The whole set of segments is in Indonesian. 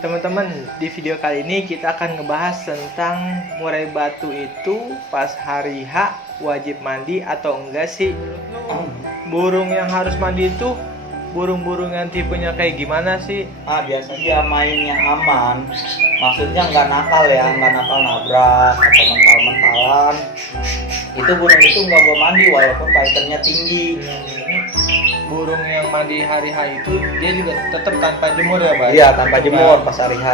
Teman-teman, di video kali ini kita akan ngebahas tentang murai batu itu pas hari H wajib mandi atau enggak sih? Burung yang harus mandi itu burung-burung yang tipenya kayak gimana sih? Biasanya dia mainnya aman, maksudnya nggak nakal ya, nggak nakal nabrak atau mental-mentalan. Itu burung itu nggak gua mandi walaupun fighternya tinggi. Burung yang mandi hari H itu dia juga tetap tanpa jemur ya, Bang? Iya, tanpa Gitu jemur kan? pas hari H.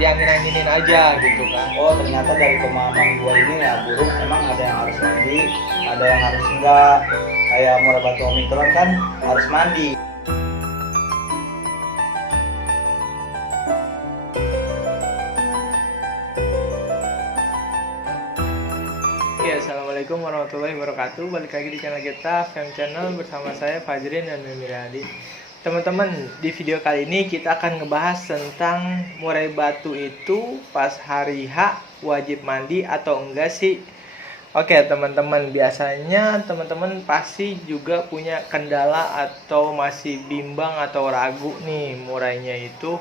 Diangin-anginin aja gitu kan? Oh, ternyata dari pemahaman gua ini ya, burung emang ada yang harus mandi, ada yang harus enggak. Kayak murai batu omikron kan harus mandi. Oke, assalamualaikum warahmatullahi wabarakatuh. Balik lagi di channel kita, Fem Channel, bersama saya Fajrin dan Mimiriadi. Teman-teman, di video kali ini kita akan ngebahas tentang murai batu itu pas hari H wajib mandi atau enggak sih? Oke teman-teman, biasanya teman-teman pasti juga punya kendala atau masih bimbang atau ragu nih murainya itu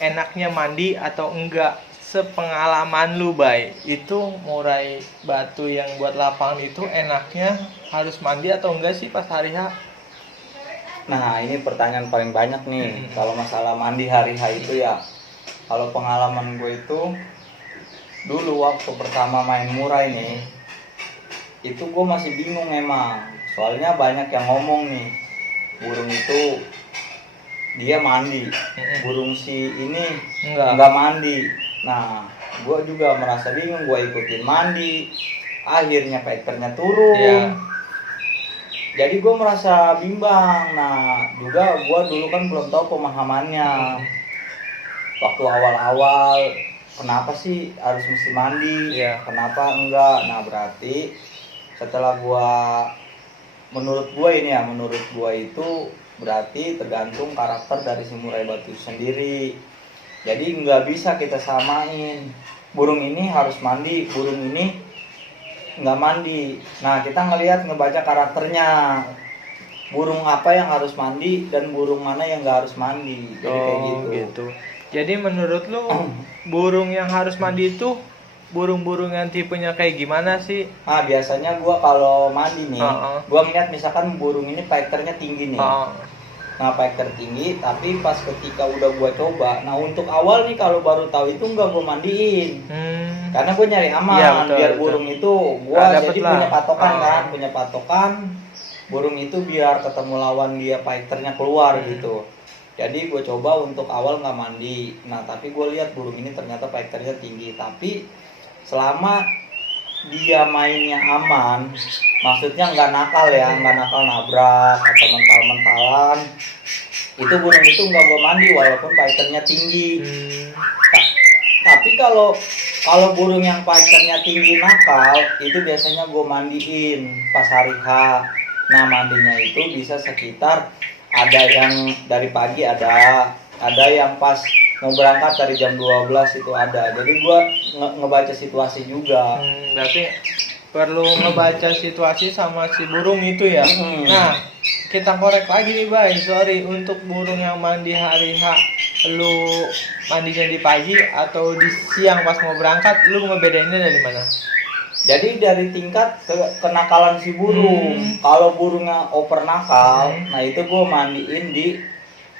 enaknya mandi atau enggak. Sepengalaman lu, Bay, itu murai batu yang buat lapangan itu enaknya harus mandi atau enggak sih pas hari H? Nah, ini pertanyaan paling banyak nih. Kalau masalah mandi hari H itu ya, kalau pengalaman gue itu dulu waktu pertama main murai nih, itu gue masih bingung emang. Soalnya banyak yang ngomong nih, burung itu dia mandi, burung si ini enggak mandi. Nah, gue juga merasa bingung, gue ikutin mandi, akhirnya fighternya turun. Ya. Jadi gue merasa bimbang. Nah, juga gue dulu kan belum tahu pemahamannya. Waktu awal-awal, kenapa sih harus mesti mandi? Ya. Kenapa enggak? Nah, berarti setelah menurut gue itu berarti tergantung karakter dari si murai batu sendiri. Jadi nggak bisa kita samain. Burung ini harus mandi, burung ini nggak mandi. Nah, kita ngebaca karakternya. Burung apa yang harus mandi dan burung mana yang nggak harus mandi. Jadi kayak gitu. Jadi menurut lu burung yang harus mandi itu burung-burung yang tipenya kayak gimana sih? Biasanya gua kalau mandi nih, gua ngeliat misalkan burung ini fighternya tinggi nih. Nah, fighter tinggi, tapi pas ketika udah gua coba, nah untuk awal nih kalau baru tahu itu nggak gua mandiin. Karena gua nyari aman, ya, betul, biar burung itu gua jadi punya patokan punya patokan. Burung itu biar ketemu lawan dia fighternya keluar gitu. Jadi gue coba untuk awal nggak mandi. Nah, tapi gue lihat burung ini ternyata fighternya tinggi. Tapi selama dia mainnya aman, maksudnya nggak nakal ya, nggak nakal nabrak atau mental-mentalan, itu burung itu nggak gue mandi walaupun fighternya tinggi. Tapi kalau burung yang fighternya tinggi nakal, itu biasanya gue mandiin pas hari H. Nah, mandinya itu bisa sekitar, ada yang dari pagi, ada yang pas mau berangkat dari jam 12 itu ada. Jadi gua ngebaca situasi juga. Berarti perlu ngebaca situasi sama si burung itu ya. Nah, kita korek lagi nih, Bay. Sorry, untuk burung yang mandi hari H, lu mandinya di pagi atau di siang pas mau berangkat, lu ngebedainnya dari mana? Jadi dari tingkat kenakalan si burung. Kalau burungnya oper nakal, nah itu gua mandiin di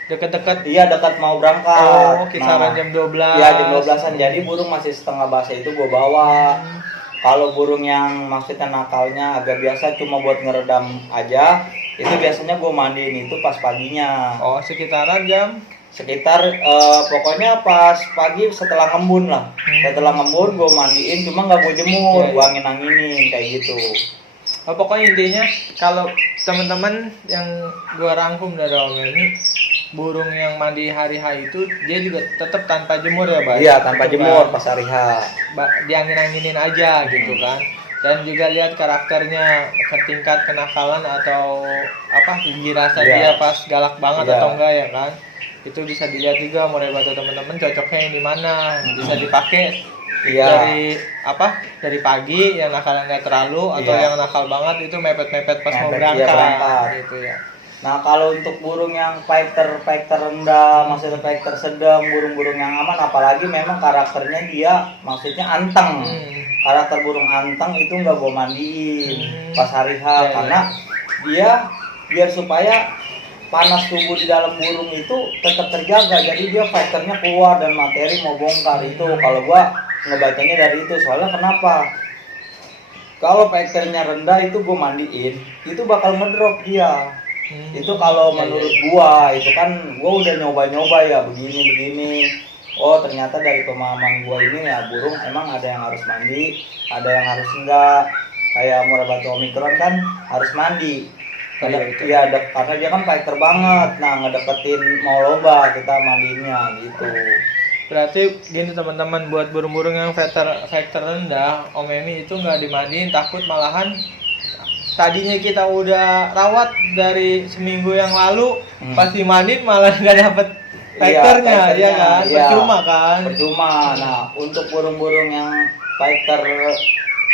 deket-deket. Iya, dekat mau berangkat. Kisaran jam 12. Iya, jam 12-an. Jadi burung masih setengah basah itu gue bawa. Kalau burung yang maksudnya nakalnya agak biasa cuma buat ngeredam aja, itu biasanya gue mandiin itu pas paginya. Sekitaran jam? Pokoknya pas pagi setelah ngembun lah. Setelah ngembun gue mandiin, cuma nggak gue jemur, gue angin-anginin kayak gitu. Pokoknya intinya kalau teman-teman yang gue rangkum dari Om ini, burung yang mandi hari H itu dia juga tetap tanpa jemur ya, Bang? Iya, tanpa jemur pas hari H. Diangin-anginin aja gitu kan. Dan juga lihat karakternya, tingkat kenakalan atau gigi rasa dia pas galak banget atau enggak ya kan. Itu bisa dilihat juga murai batu teman-teman cocoknya yang di mana. Bisa dipakai dari pagi yang nakal nggak terlalu atau yang nakal banget itu mepet-mepet pas mau berangkat gitu ya. Nah kalau untuk burung yang fighter rendah, maksudnya fighter sedang, burung-burung yang aman, apalagi memang karakternya dia maksudnya anteng. Karakter burung anteng itu nggak gue mandiin pas hari H, karena dia biar supaya panas tubuh di dalam burung itu tetap terjaga, jadi dia fighternya keluar dan materi mau bongkar. Itu kalau gue ngebacanya dari itu. Soalnya kenapa? Kalau fighternya rendah itu gue mandiin, itu bakal ngedrop dia. Itu kalau menurut gua, itu kan gua udah nyoba-nyoba ya begini. Oh ternyata dari pemahaman gua ini ya, burung emang ada yang harus mandi, ada yang harus enggak. Kayak Murabatu Omicron kan harus mandi. Iya, karena dia kan fighter banget. Nah ngedeketin mau lomba kita mandiinnya gitu. Berarti gini teman-teman, buat burung-burung yang fighter rendah, Om Emi itu nggak dimandiin, takut malahan tadinya kita udah rawat dari seminggu yang lalu, pas dimandiin malah nggak dapet fighternya, ya kan? Iya. Percuma kan? Percuma. Nah untuk burung-burung yang fighter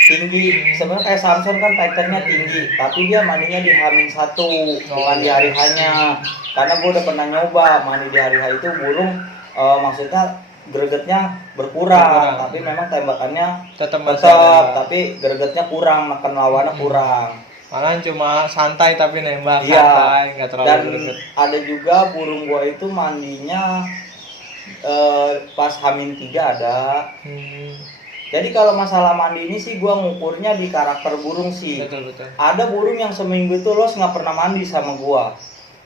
tinggi, sebenarnya kayak Samson kan fighternya tinggi, tapi dia mandinya di H-1, bukan di hari H-nya. Karena gue udah pernah nyoba mandi di hari H itu, burung maksudnya gregetnya berkurang, tapi memang tembakannya tetap, tapi gregetnya kurang, makan lawannya kurang. Malah cuma santai tapi nembak, iya, santai, nggak terlalu dan greget. ada juga burung gua itu mandinya pas H-3 ada. Jadi kalau masalah mandi ini sih gua ngukurnya di karakter burung sih. Betul. Ada burung yang seminggu itu los nggak pernah mandi sama gua.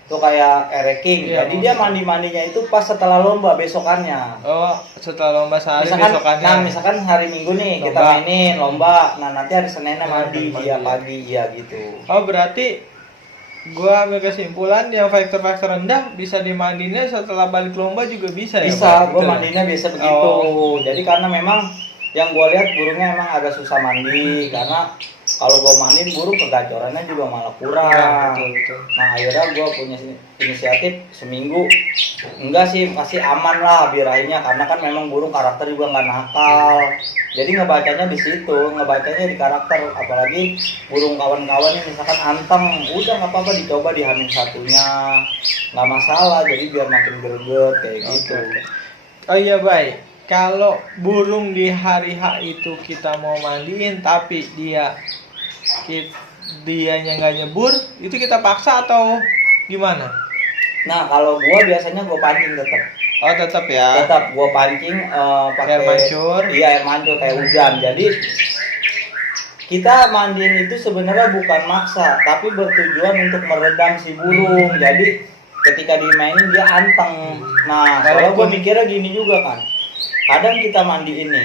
Tuh kayak Ereking. Iya, jadi dia mandi-mandinya itu pas setelah lomba besokannya. Oh, setelah lomba sehari Misalkan, besokannya. nah misalkan hari Minggu nih lomba. Kita mainin lomba. Nah nanti hari Seninnya mandi dia pagi ya gitu. Oh berarti gua ambil kesimpulan yang faktor rendah bisa dimandinya setelah balik lomba juga bisa ya? Bisa, gua mandinya biasa begitu. Jadi karena memang yang gua lihat burungnya emang agak susah mandi, karena kalau gua mandiin burung kegacorannya juga malah kurang. Ya, betul. Nah akhirnya gua punya inisiatif seminggu, enggak sih pasti aman lah birahinya, karena kan memang burung karakter juga nggak nakal. Jadi ngebacanya di situ, ngebacanya di karakter. Apalagi burung kawan-kawannya misalkan anteng, udah nggak apa-apa dicoba di H-1-nya, nggak masalah. Jadi biar makin greget kayak gitu. Oh iya baik. Kalau burung di hari H itu kita mau mandiin tapi dianya nggak nyebur, itu kita paksa atau gimana? Nah kalau gua biasanya gua pancing tetap. Oh tetap ya. Tetap gua pancing pakai air mancur. Iya air mancur kayak hujan. Jadi kita mandiin itu sebenarnya bukan maksa, tapi bertujuan untuk meredam si burung. Jadi ketika dimainin dia anteng. Nah soalnya gua mikirnya gini juga kan. Kadang kita mandi ini,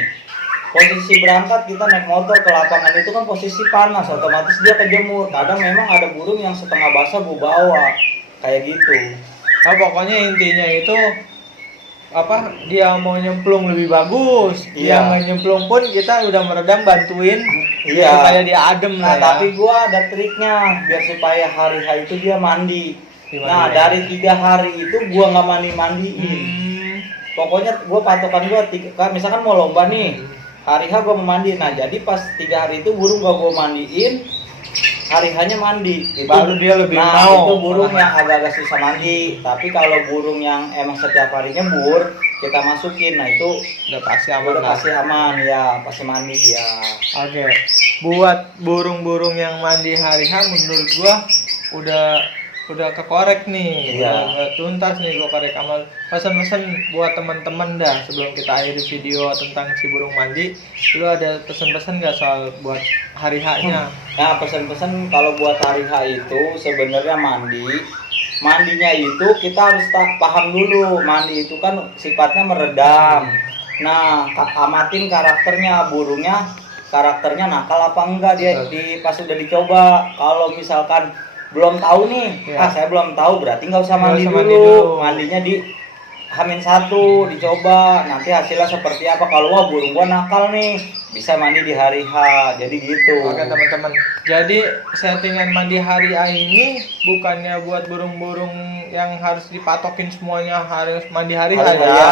posisi berangkat kita naik motor ke lapangan itu kan posisi panas, otomatis dia kejemur. Kadang memang ada burung yang setengah basah gue bawa, kayak gitu. Oh pokoknya intinya itu apa, dia mau nyemplung lebih bagus, dia nggak nyemplung pun kita udah meredam bantuin supaya dia adem lah ya. Tapi gue ada triknya biar supaya hari H itu dia mandi. Nah dari 3 hari itu gue nggak mandiin. Pokoknya gue patokan gue, misalkan mau lomba nih, hari H gue mau mandi. Nah jadi pas 3 hari itu burung gue mandiin, hari H-nya mandi. Itu, baru dia lebih mau. Nah itu burung yang agak-agak susah mandi. Tapi kalau burung yang emang setiap hari nyebur, kita masukin. Nah itu udah pasti aman. Pasti aman ya, pasti mandi dia. Oke. Buat burung-burung yang mandi hari H menurut gue udah kekorek nih, udah tuntas nih. Gue korek amal pesan-pesan buat teman-teman dah sebelum kita akhiri video tentang si burung mandi. Lu ada pesan-pesan nggak soal buat hari H-nya? Nah pesan-pesan kalau buat hari H itu sebenarnya mandinya itu kita harus paham dulu, mandi itu kan sifatnya meredam. Nah amatin karakternya burungnya, karakternya nakal apa enggak dia pas udah dicoba. Kalau misalkan belum tahu nih, saya belum tahu, berarti nggak usah mandi dulu. Mandinya di H-1 dicoba, nanti hasilnya seperti apa. Kalau wah burung gua nakal nih, bisa mandi di hari H. Jadi gitu. Oke teman-teman, jadi settingan mandi hari H ini bukannya buat burung-burung yang harus dipatokin semuanya harus mandi hari H ya.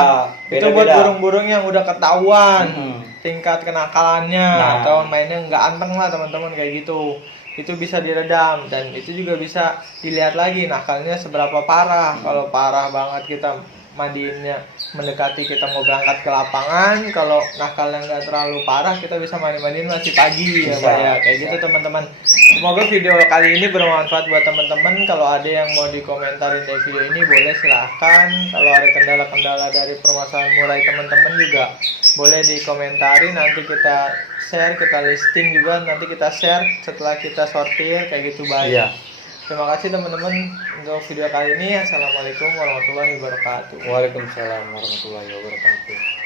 Itu buat burung-burung yang udah ketahuan tingkat kenakalannya atau mainnya nggak anteng lah teman-teman, kayak gitu. itu bisa diredam, dan itu juga bisa dilihat lagi nakalnya seberapa parah. Kalau parah banget kita mandiinnya mendekati kita mau berangkat ke lapangan, kalau nakalnya nggak terlalu parah kita bisa mandi-mandiin masih pagi ya Pak ya, kayak gitu teman-teman. Semoga video kali ini bermanfaat buat teman-teman. Kalau ada yang mau dikomentarin dari video ini boleh silahkan. Kalau ada kendala-kendala dari permasalahan murai teman-teman juga boleh dikomentarin, nanti kita share, kita listing juga, nanti kita share setelah kita sortir kayak gitu baik. Iya. Terima kasih teman-teman untuk video kali ini. Assalamualaikum warahmatullahi wabarakatuh. Waalaikumsalam warahmatullahi wabarakatuh.